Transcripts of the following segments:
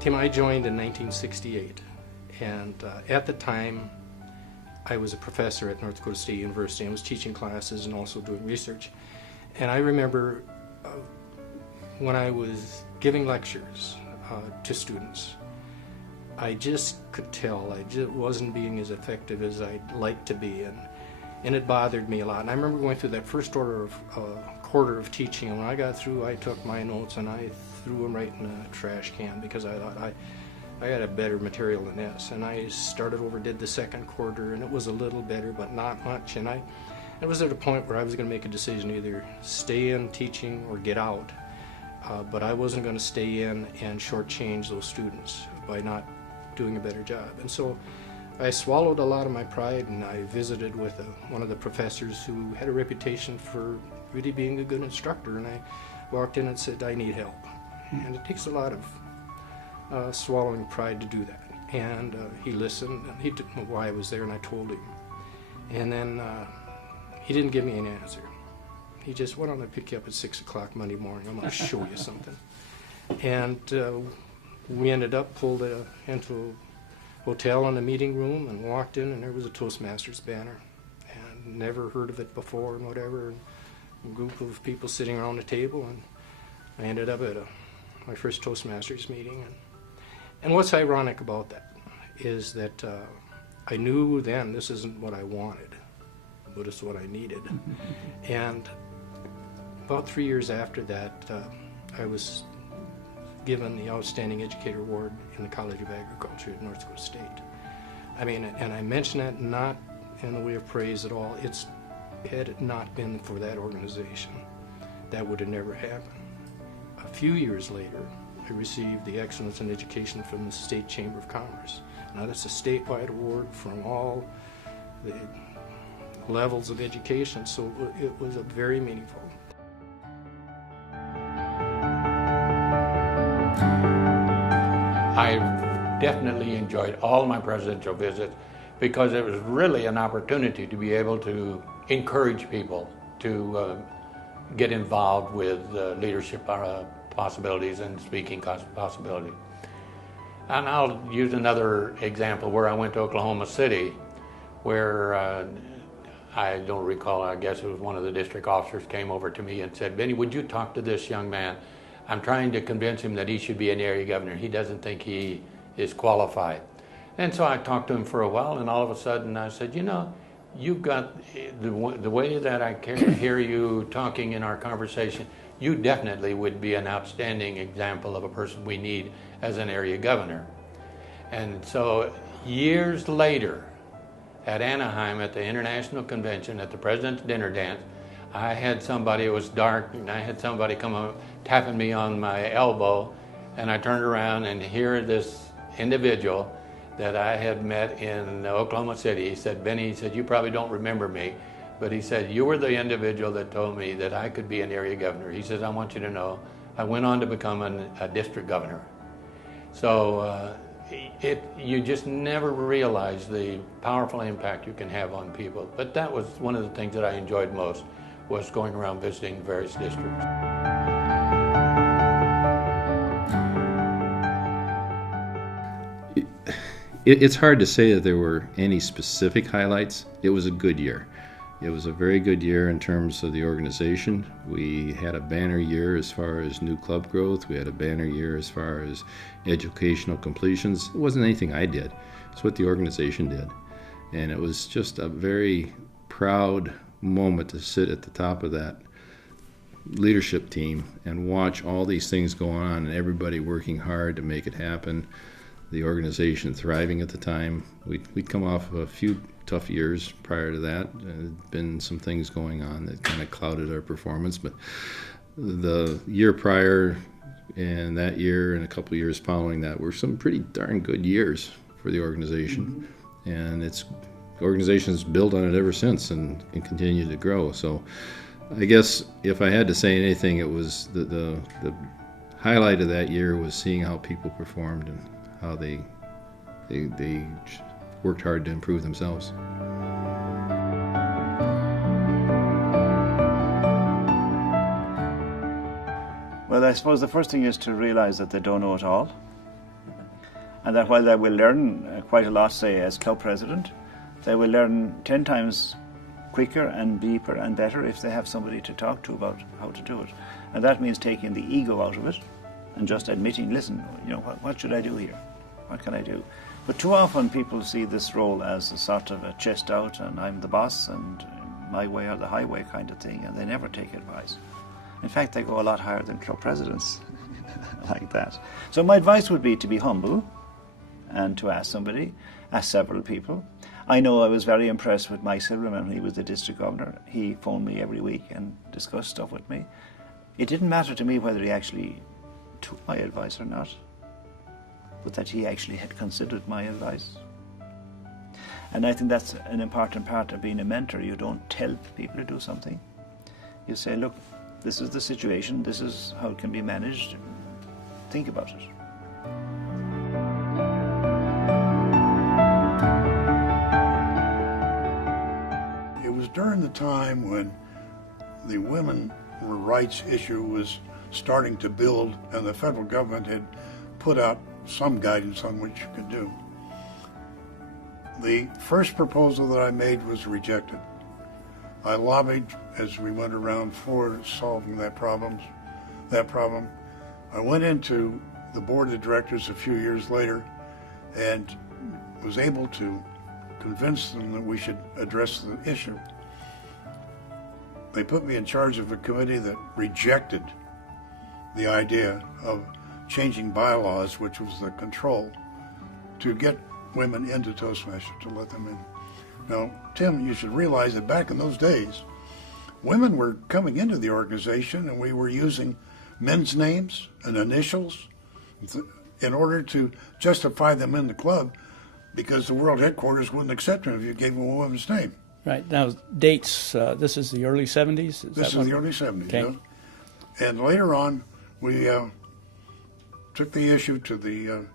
Tim, I joined in 1968, and at the time I was a professor at North Dakota State University. I was teaching classes and also doing research. And I remember when I was giving lectures to students, I just could tell I just wasn't being as effective as I'd like to be, and it bothered me a lot. And I remember going through that first quarter of teaching, and when I got through, I took my notes and I threw them right in a trash can because I thought I had a better material than this. And I started over, did the second quarter, and it was a little better, but not much. And it was at a point where I was going to make a decision, either stay in teaching or get out. But I wasn't going to stay in and shortchange those students by not doing a better job. And so I swallowed a lot of my pride, and I visited with one of the professors who had a reputation for really being a good instructor. And I walked in and said, I need help. And it takes a lot of swallowing pride to do that. And he listened, and he didn't know why I was there, and I told him. And then he didn't give me an answer. He just, why don't I pick you up at 6 o'clock Monday morning? I'm going to show you something. And we ended up pulled into a hotel in a meeting room and walked in, and there was a Toastmasters banner. And never heard of it before and whatever. And a group of people sitting around the table, and I ended up at my first Toastmasters meeting. And what's ironic about that is that I knew then this isn't what I wanted, but it's what I needed. And about 3 years after that, I was given the Outstanding Educator Award in the College of Agriculture at North Dakota State. I mean, and I mention that not in the way of praise at all. Had it not been for that organization, that would have never happened. A few years later, I received the Excellence in Education from the State Chamber of Commerce. Now that's a statewide award from all the levels of education, so it was a very meaningful. I definitely enjoyed all my presidential visits because it was really an opportunity to be able to encourage people to get involved with leadership possibilities and speaking possibilities. And I'll use another example where I went to Oklahoma City, where I don't recall, I guess it was one of the district officers came over to me and said, Benny, would you talk to this young man? I'm trying to convince him that he should be an area governor. He doesn't think he is qualified. And so I talked to him for a while, and all of a sudden I said, you know, you've got the way that I hear you talking in our conversation, you definitely would be an outstanding example of a person we need as an area governor. And so years later, at Anaheim at the International Convention at the President's Dinner Dance, I had somebody, it was dark, and I had somebody come up tapping me on my elbow, and I turned around and here this individual that I had met in Oklahoma City. He said, Benny, he said, you probably don't remember me, but he said, you were the individual that told me that I could be an area governor. He says, I want you to know, I went on to become a district governor. So you just never realize the powerful impact you can have on people. But that was one of the things that I enjoyed most, was going around visiting various districts. It's hard to say that there were any specific highlights. It was a good year. It was a very good year in terms of the organization. We had a banner year as far as new club growth. We had a banner year as far as educational completions. It wasn't anything I did. It's what the organization did. And it was just a very proud moment to sit at the top of that leadership team and watch all these things going on and everybody working hard to make it happen. The organization thriving at the time. We'd come off of a few tough years prior to that. There had been some things going on that kind of clouded our performance, but the year prior and that year and a couple of years following that were some pretty darn good years for the organization. Mm-hmm. And the organization's built on it ever since and continued to grow. So I guess if I had to say anything, it was the highlight of that year was seeing how people performed and how they worked hard to improve themselves. Well, I suppose the first thing is to realize that they don't know it all. and that while they will learn quite a lot, say, as club president, they will learn 10 times quicker and deeper and better if they have somebody to talk to about how to do it. And that means taking the ego out of it and just admitting, listen, you know, what should I do here? What can I do? But too often people see this role as a sort of a chest out and I'm the boss and my way or the highway kind of thing, and they never take advice. In fact, they go a lot higher than club presidents like that. So my advice would be to be humble and to ask somebody, ask several people. I know I was very impressed with Mike Silverman when he was the district governor. He phoned me every week and discussed stuff with me. It didn't matter to me whether he actually took my advice or not, but that he actually had considered my advice. And I think that's an important part of being a mentor. You don't tell people to do something. You say, look, this is the situation, this is how it can be managed. Think about it. It was during the time when the women's rights issue was starting to build and the federal government had put out some guidance on what you could do. The first proposal that I made was rejected. I lobbied as we went around for solving that problem. I went into the board of directors a few years later and was able to convince them that we should address the issue. They put me in charge of a committee that rejected the idea of changing bylaws, which was the control, to get women into Toastmasters, to let them in. Now, Tim, you should realize that back in those days, women were coming into the organization and we were using men's names and initials in order to justify them in the club, because the world headquarters wouldn't accept them if you gave them a woman's name. Right. Now, dates, this is the early 70s? This is the early 70s, okay. Yeah. And later on, we took the issue to the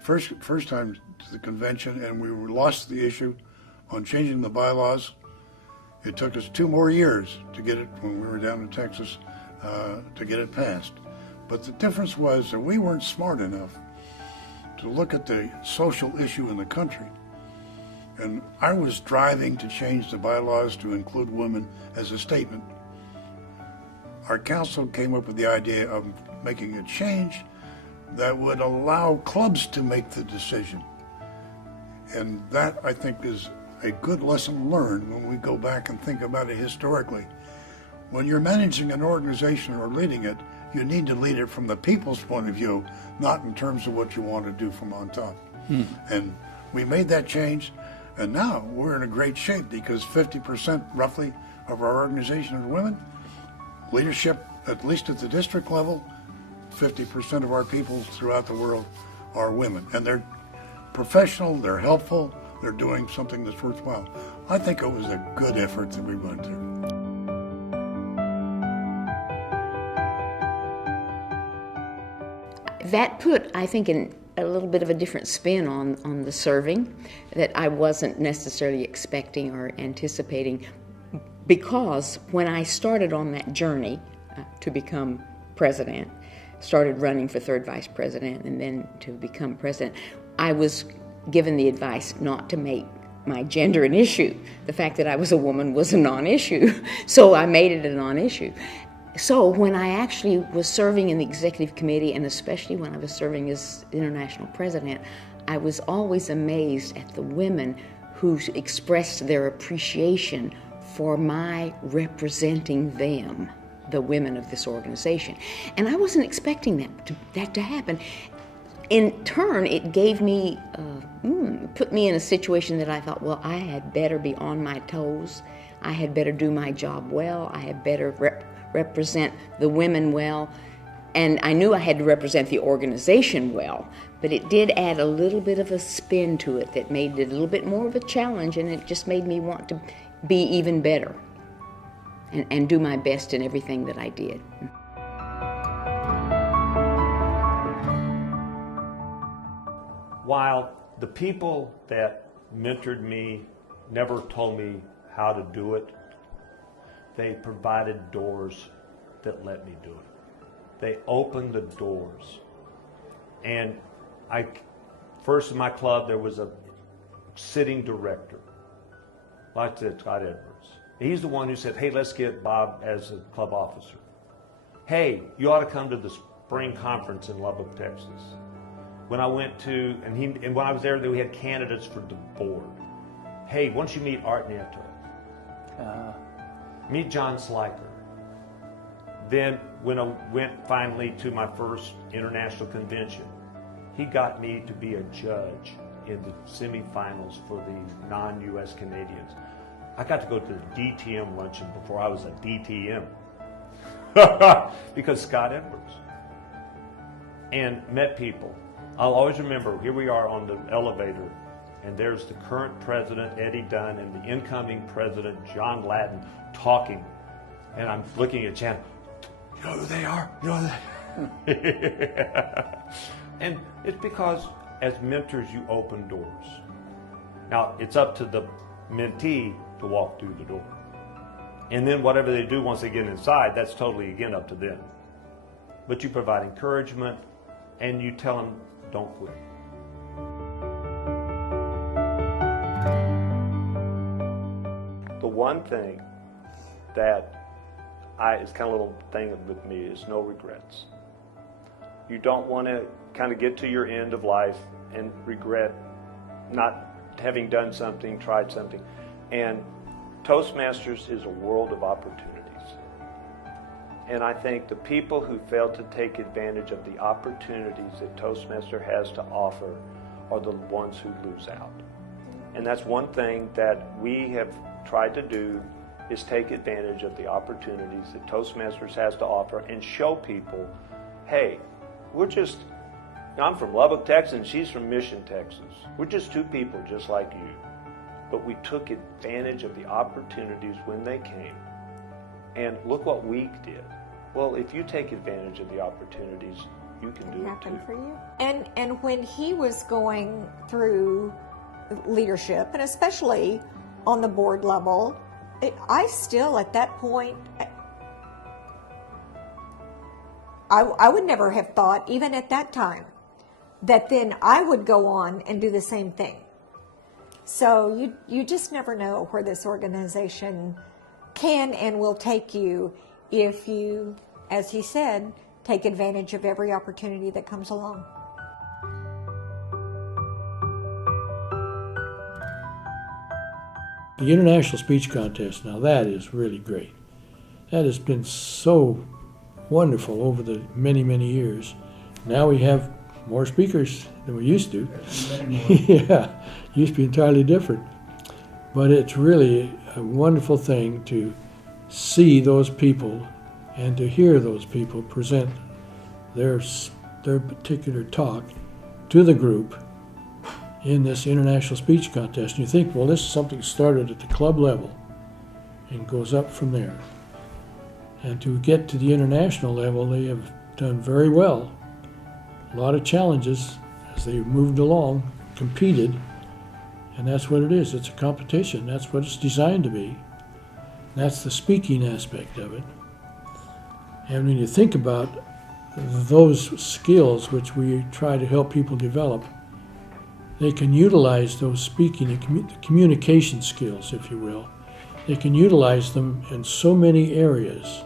first time to the convention, and we lost the issue on changing the bylaws. It took us 2 more years to get it, when we were down in Texas, to get it passed. But the difference was that we weren't smart enough to look at the social issue in the country. And I was driving to change the bylaws to include women as a statement. Our council came up with the idea of making a change that would allow clubs to make the decision. And that, I think, is a good lesson learned when we go back and think about it historically. When you're managing an organization or leading it, you need to lead it from the people's point of view, not in terms of what you want to do from on top. And we made that change, and now we're in a great shape because 50% roughly of our organization is women. Leadership, at least at the district level, 50% of our people throughout the world are women. And they're professional, they're helpful, they're doing something that's worthwhile. I think it was a good effort that we went through. That put, I think, in a little bit of a different spin on the serving that I wasn't necessarily expecting or anticipating, because when I started on that journey to become president, started running for third vice president and then to become president, I was given the advice not to make my gender an issue. The fact that I was a woman was a non-issue, so I made it a non-issue. So when I actually was serving in the executive committee, and especially when I was serving as international president, I was always amazed at the women who expressed their appreciation for my representing them, the women of this organization. And I wasn't expecting that to happen. In turn, it gave me, put me in a situation that I thought, well, I had better be on my toes. I had better do my job well. I had better represent the women well. And I knew I had to represent the organization well, but it did add a little bit of a spin to it that made it a little bit more of a challenge, and it just made me want to be even better and do my best in everything that I did. While the people that mentored me never told me how to do it, they provided doors that let me do it. They opened the doors. And First in my club, there was a sitting director, like Scott Edwards. He's the one who said, hey, let's get Bob as a club officer. Hey, you ought to come to the spring conference in Lubbock, Texas. When I went to, and when I was there, we had candidates for the board. Hey, why don't you meet Art Nieto? Meet John Sliker. Then when I went finally to my first international convention, he got me to be a judge in the semifinals for the non-U.S. Canadians. I got to go to the DTM luncheon before I was a DTM. Because Scott Edwards. And met people. I'll always remember, here we are on the elevator, and there's the current president, Eddie Dunn, and the incoming president, John Lattin, talking. And I'm looking at Jan, you know who they are? You know who they And it's because as mentors, you open doors. Now, it's up to the mentee to walk through the door. And then whatever they do once they get inside, that's totally, again, up to them. But you provide encouragement, and you tell them, don't quit. The one thing that it's kind of a little thing with me is no regrets. You don't want to kind of get to your end of life and regret not having done something, tried something. And Toastmasters is a world of opportunities. And I think the people who fail to take advantage of the opportunities that Toastmaster has to offer are the ones who lose out. And that's one thing that we have tried to do, is take advantage of the opportunities that Toastmasters has to offer and show people, hey, I'm from Lubbock, Texas, and she's from Mission, Texas. We're just two people just like you. But we took advantage of the opportunities when they came. And look what we did. Well, if you take advantage of the opportunities, you can do it too. For you. And when he was going through leadership, and especially on the board level, I still, at that point, I would never have thought, even at that time, that then I would go on and do the same thing. So you just never know where this organization can and will take you if you, as he said, take advantage of every opportunity that comes along. The International Speech Contest, now that is really great. That has been so wonderful over the many, many years. Now we have more speakers than we used to. Yeah, used to be entirely different. But it's really a wonderful thing to see those people and to hear those people present their particular talk to the group in this International Speech Contest. And you think, well, this is something started at the club level and goes up from there. And to get to the international level, they have done very well. A lot of challenges as they moved along, competed, and that's what it is. It's a competition. That's what it's designed to be. That's the speaking aspect of it. And when you think about those skills which we try to help people develop, they can utilize those speaking and communication skills, if you will. They can utilize them in so many areas